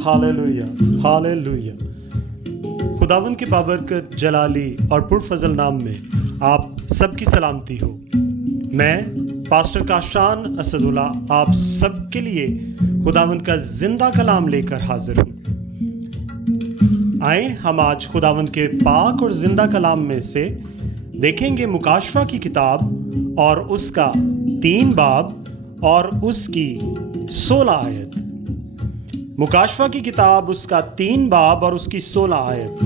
Hallelujah, hallelujah. खुदावंद के बाबरकत जलाली और पुरफजल नाम में आप सबकी सलामती हो। मैं पास्टर काशान असदुल्ला आप सबके लिए खुदावंद का जिंदा कलाम लेकर हाजिर हूँ। आए हम आज खुदावंद के पाक और जिंदा कलाम में से देखेंगे मुकाशफा की किताब और उसका 3 बाब और उसकी 16 आयत। मुकाशफा की किताब उसका 3 बाब और उसकी 16 आयत।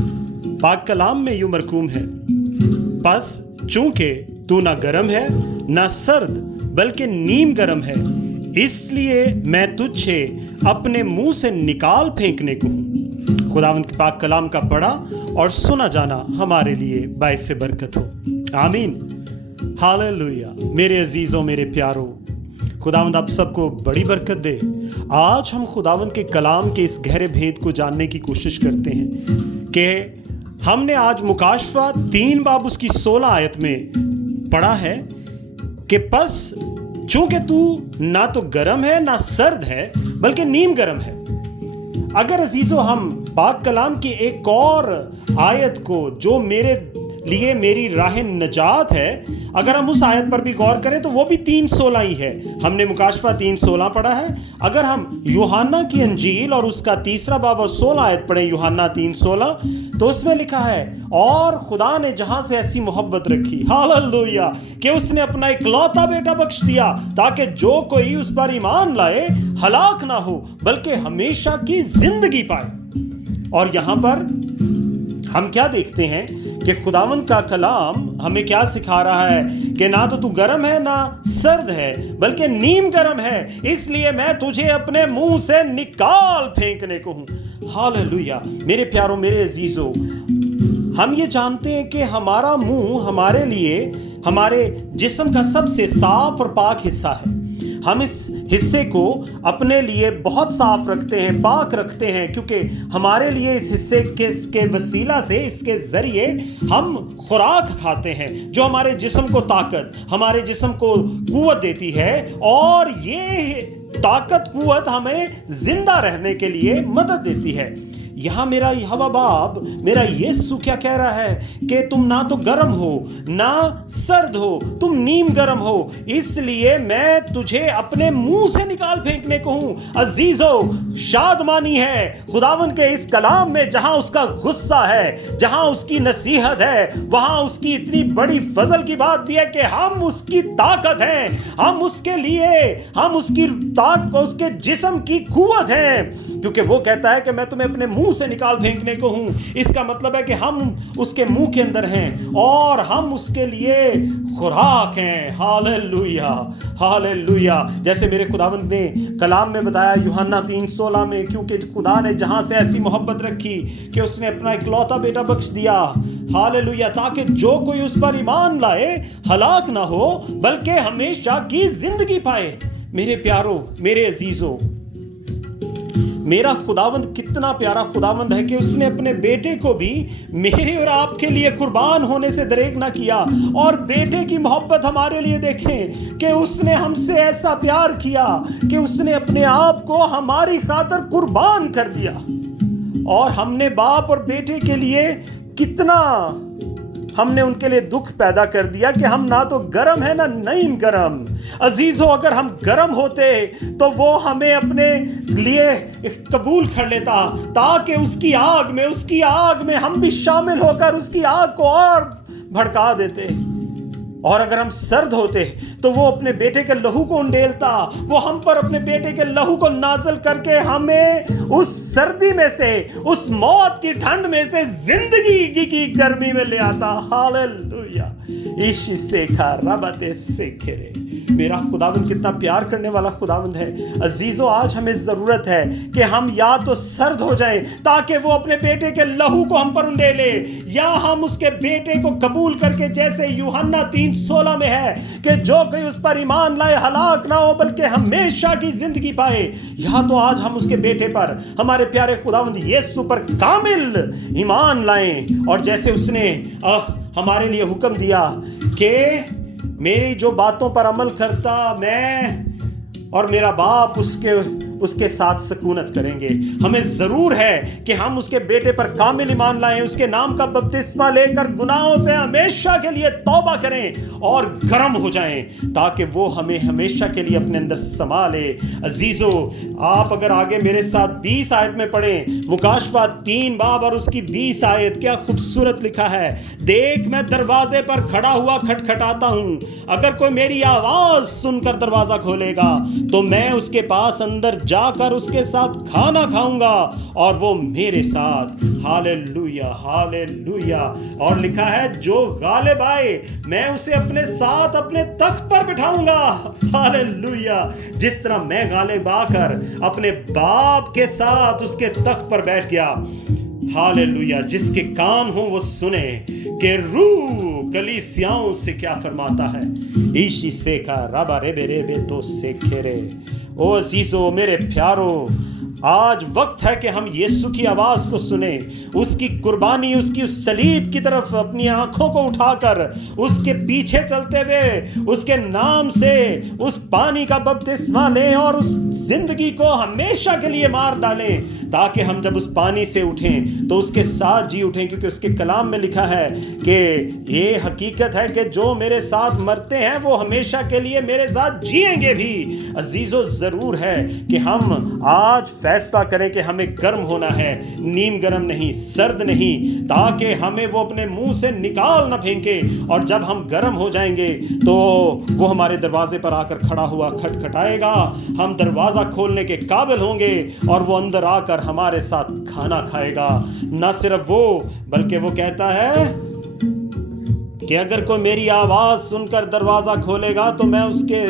पाक कलाम में यूं मरकूम है, बस चूंकि तू ना गर्म है ना सर्द बल्कि नीम गर्म है, इसलिए मैं तुझे अपने मुंह से निकाल फेंकने को हूं। खुदावंद के पाक कलाम का पढ़ा और सुना जाना हमारे लिए बाइस से बरकत हो। आमीन, हालेलुया। मेरे अजीजों, मेरे प्यारों, खुदावंद आप सबको बड़ी बरकत दे। आज हम खुदावंद के कलाम के इस गहरे भेद को जानने की कोशिश करते हैं कि हमने आज मुकाशफा 3 बाब उसकी 16 आयत में पढ़ा है कि बस चूंकि तू ना तो गर्म है ना सर्द है बल्कि नीम गर्म है। अगर अजीजों हम पाक कलाम की एक और आयत को जो मेरे लिए मेरी राह नजात है, अगर हम उस आयत पर भी गौर करें तो वो भी 3:16 ही है। हमने मुकाशफा 3:16 पढ़ा है। अगर हम यूहन्ना की अंजील और उसका 3 बाब और 16 आयत पढ़ें, यूहन्ना 3:16, तो उसमें लिखा है, और खुदा ने जहां से ऐसी मोहब्बत रखी, हालेलुया, कि उसने अपना इकलौता बेटा बख्श दिया ताकि जो कोई उस पर ईमान लाए हलाक ना हो बल्कि हमेशा की जिंदगी पाए। और यहां पर हम क्या देखते हैं कि खुदावंद का कलाम हमें क्या सिखा रहा है कि ना तो तू गर्म है ना सर्द है बल्कि नीम गर्म है, इसलिए मैं तुझे अपने मुंह से निकाल फेंकने को हूं। हालेलुया। मेरे प्यारों, मेरे अजीजों, हम ये जानते हैं कि हमारा मुंह हमारे लिए हमारे जिस्म का सबसे साफ और पाक हिस्सा है। हम इस हिस्से को अपने लिए बहुत साफ रखते हैं, पाक रखते हैं, क्योंकि हमारे लिए इस हिस्से के वसीला से, इसके जरिए हम खुराक खाते हैं जो हमारे जिस्म को ताकत, हमारे जिस्म को कुव्वत देती है, और ये ताकत कुव्वत हमें जिंदा रहने के लिए मदद देती है। यहाँ मेरा यहोवा बाप, मेरा यीशु क्या कह रहा है कि तुम ना तो गर्म हो ना सर्द हो, तुम नीम गर्म हो, इसलिए मैं तुझे अपने मुंह से निकाल फेंकने को हूं। अजीजों, शादमानी है खुदावन के इस कलाम में, जहां उसका गुस्सा है, जहां उसकी नसीहत है, वहां उसकी इतनी बड़ी फजल की बात भी है कि हम उसकी ताकत हैं, हम उसके लिए, हम उसकी ताकत, उसके जिस्म की कुव्वत हैं, क्योंकि वो कहता है कि मैं तुम्हें अपने मुंह से निकाल फेंकने को हूं। इसका मतलब है कि हम उसके मुंह के अंदर हैं और हम उसके लिए खुराक हैं। Hallelujah, hallelujah. जैसे मेरे खुदावंद ने कलाम में बताया यूहन्ना 3:16 में, क्योंकि खुदा ने जहां से ऐसी मोहब्बत रखी कि उसने अपना इकलौता बेटा बख्श दिया, हालेलुया, ताकि जो कोई उस पर ईमान लाए हलाक ना हो बल्कि हमेशा की जिंदगी पाए। मेरे प्यारों, मेरे अजीजों, मेरा खुदावंद कितना प्यारा खुदावंद है कि उसने अपने बेटे को भी मेरे और आपके लिए कुर्बान होने से दरेक ना किया। और बेटे की मोहब्बत हमारे लिए देखें कि उसने हमसे ऐसा प्यार किया कि उसने अपने आप को हमारी खातिर कुर्बान कर दिया। और हमने बाप और बेटे के लिए कितना हमने उनके लिए दुख पैदा कर दिया कि हम ना तो गर्म है ना नीम गर्म। अजीजों, अगर हम गर्म होते तो वो हमें अपने लिए कबूल कर लेता, ताकि उसकी आग में हम भी शामिल होकर उसकी आग को और भड़का देते। और अगर हम सर्द होते तो वो अपने बेटे के लहू को उंडेलता, वो हम पर अपने बेटे के लहू को नाज़िल करके हमें उस सर्दी में से, उस मौत की ठंड में से जिंदगी की गर्मी में ले आता। हालेलुया। इशी से खा रबते से खेरे। मेरा खुदावंद कितना प्यार करने वाला खुदावंद है। अजीजों, आज हमें जरूरत है कि हम या तो सर्द हो जाएं ताकि वो अपने बेटे के लहू को हम पर उंडेले, या हम उसके बेटे को कबूल करके, जैसे यूहन्ना 3:16 में है कि जो कोई उस पर ईमान लाए हलाक ना हो बल्कि हमेशा की जिंदगी पाए। या तो आज हम उसके बेटे पर, हमारे प्यारे खुदावंद यीशु पर कामिल ईमान लाएं, और जैसे उसने हमारे लिए हुक्म दिया कि मेरी जो बातों पर अमल करता मैं और मेरा बाप उसके اس کے ساتھ سکونت کریں گے. ہمیں ضرور ہے کہ ہم اس کے بیٹے پر کامل ایمان لائیں, اس کے نام کا بپتسمہ لے کر گناہوں سے ہمیشہ کے لیے توبہ کریں اور گرم ہو جائیں تاکہ وہ ہمیں ہمیشہ کے لیے اپنے اندر سما لے. عزیزو, آپ اگر آگے میرے ساتھ 20 آیت میں پڑھیں, مکاشفہ 3 باب اور اس کی 20 آیت, کیا خوبصورت لکھا ہے. دیکھ میں دروازے پر کھڑا ہوا کھٹکھٹاتا ہوں, اگر کوئی میری آواز سن کر دروازہ کھولے گا تو میں اس کے پاس اندر جا کر اس کے ساتھ کھانا کھاؤں گا اور وہ میرے ساتھ. ہاللیلویا, ہاللیلویا. اور لکھا ہے جو غالب آئے میں اسے اپنے ساتھ اپنے تخت پر بٹھاؤں گا. ہاللیلویا. جس طرح میں غالب آ کر اپنے باپ کے ساتھ اس کے تخت پر بیٹھ گیا. ہاللیلویا. جس کے کان ہوں وہ سنے کہ روح کلیسیاؤں سے کیا فرماتا ہے. ایشی سیکھا رابا ریبے ریبے تو سیکھے. او عزیزو, میرے پیارو, آج وقت ہے کہ ہم یسوع کی آواز کو سنیں, اس کی قربانی, اس کی صلیب کی طرف اپنی آنکھوں کو اٹھا کر اس کے پیچھے چلتے ہوئے اس کے نام سے اس پانی کا بپتسمہ لیں اور اس زندگی کو ہمیشہ کے لیے مار ڈالیں تاکہ ہم جب اس پانی سے اٹھیں تو اس کے ساتھ جی اٹھیں, کیونکہ اس کے کلام میں لکھا ہے کہ یہ حقیقت ہے کہ جو میرے ساتھ مرتے ہیں وہ ہمیشہ کے لیے میرے ساتھ جئیں گے بھی. عزیزو, ضرور ہے کہ ہم آج فیصلہ کریں کہ ہمیں گرم ہونا ہے, نیم گرم نہیں, سرد نہیں, تاکہ ہمیں وہ اپنے منہ سے نکال نہ پھینکے. اور جب ہم گرم ہو جائیں گے تو وہ ہمارے دروازے پر آ کر کھڑا ہوا کھٹکھٹائے گا, ہم دروازہ کھولنے کے قابل ہوں گے اور وہ اندر آ کر ہمارے ساتھ کھانا کھائے گا. نہ صرف وہ, بلکہ وہ کہتا ہے کہ اگر کوئی میری آواز سن کر دروازہ کھولے گا تو میں اس کے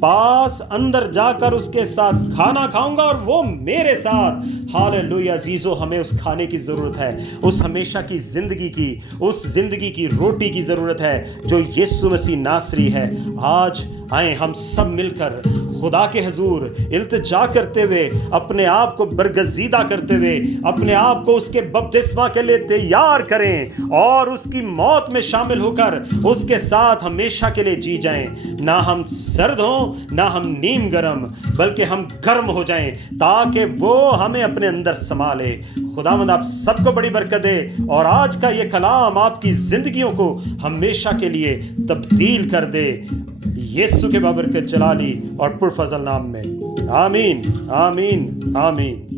پاس اندر جا کر اس کے ساتھ کھانا کھاؤں گا اور وہ میرے ساتھ. ہاللیلویا. عزیزو, ہمیں اس کھانے کی ضرورت ہے, اس ہمیشہ کی زندگی کی, اس زندگی کی روٹی کی ضرورت ہے جو یسوع مسیح ناصری ہے. آج آئیں ہم سب مل کر خدا کے حضور التجا کرتے ہوئے, اپنے آپ کو برگزیدہ کرتے ہوئے, اپنے آپ کو اس کے بپتسمہ کے لیے تیار کریں اور اس کی موت میں شامل ہو کر اس کے ساتھ ہمیشہ کے لیے جی جائیں. نہ ہم سرد ہوں, نہ ہم نیم گرم, بلکہ ہم گرم ہو جائیں تاکہ وہ ہمیں اپنے اندر سنبھالے. خداوند آپ سب کو بڑی برکت دے اور آج کا یہ کلام آپ کی زندگیوں کو ہمیشہ کے لیے تبدیل کر دے. یسوع کے بابرکت جلالی اور پرفضل نام میں آمین, آمین, آمین.